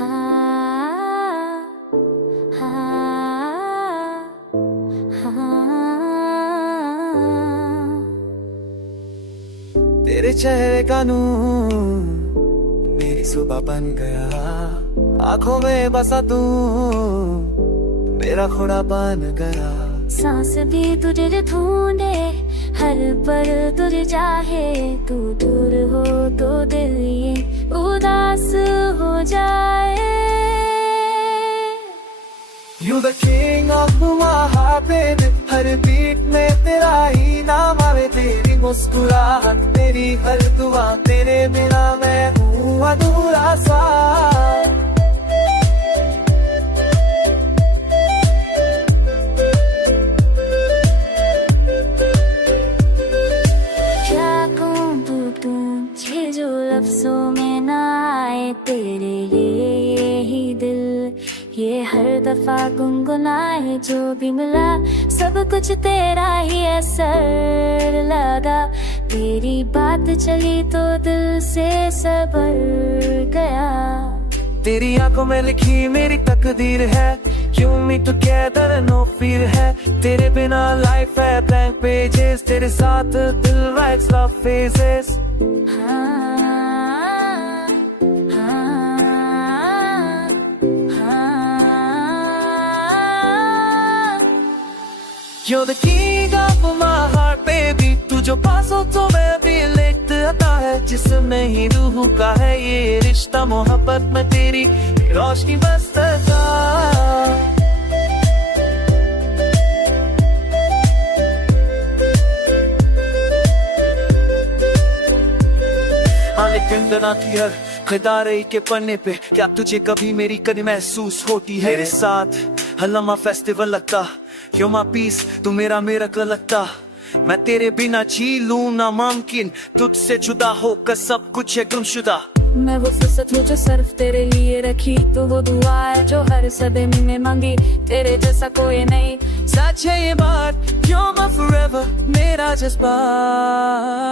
हाँ, हाँ, हाँ। तेरे चेहरे का नूर मेरी सुबह बन गया, आंखों में बसा तू मेरा खुदा बन गया। सांस भी तुझे ढूंढे, हर पल तुझे चाहे, तू दूर हो तो दिल ये उदास हो जाए। You the king of my heart baby, हर बीट में तेरा ही नाम आवे, तेरी मुस्कुराहट तेरी हर दुआ, तेरे बिना मैं हूँ अधूरा सा। क्या कहूँ तू ये जो लफ्जों में ना आए, तेरे लिए ही दिल ये हर दफा गुनगुनाए। जो भी मिला सब कुछ तेरा ही असर लगा, तेरी बात चली तो दिल से सबर गया। तेरी आंखों में लिखी मेरी तकदीर है, You me together no fear है। तेरे बिना लाइफ है blank pages, तेरे साथ दिल writes love phases। You're the king of my heart baby, तू जो पास हो तो मैं भी लिख आता है, जिसमें ही रूह का है ये रिश्ता, मोहब्बत में तेरी रोशनी बसता। लेकिन की हर खरीदारी के पन्ने पे क्या तुझे कभी मेरी कभी महसूस होती है? तेरे साथ हर लम्हा फेस्टिवल लगता, You're my peace, तू मेरा मिरेकल लगता। मैं तेरे बिना जी लूं नामुमकिन, तुझसे जुदा होकर सब कुछ है गुमशुदा। मैं वो फुर्सत हूँ जो सिर्फ तेरे लिए रखी, तो वो दुआ है जो हर सदमे में मांगी, तेरे जैसा कोई नहीं। सच है ये बात, You're my forever, मेरा जज्बात।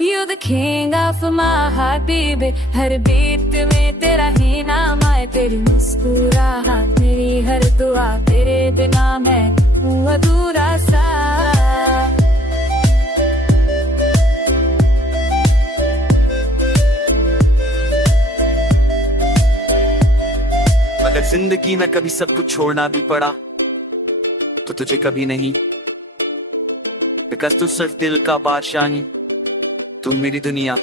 You the king of my heart baby, हर बीट में तेरा ही नाम आए, तेरी मुस्कुराहट मेरी हर दुआ, तेरे बिना मैं हूँ अधूरा सा। अगर जिंदगी में कभी सब कुछ छोड़ना भी पड़ा तो तुझे कभी नहीं, बिकॉज़ तू सिर्फ दिल का बादशाह है, तू मेरी दुनिया।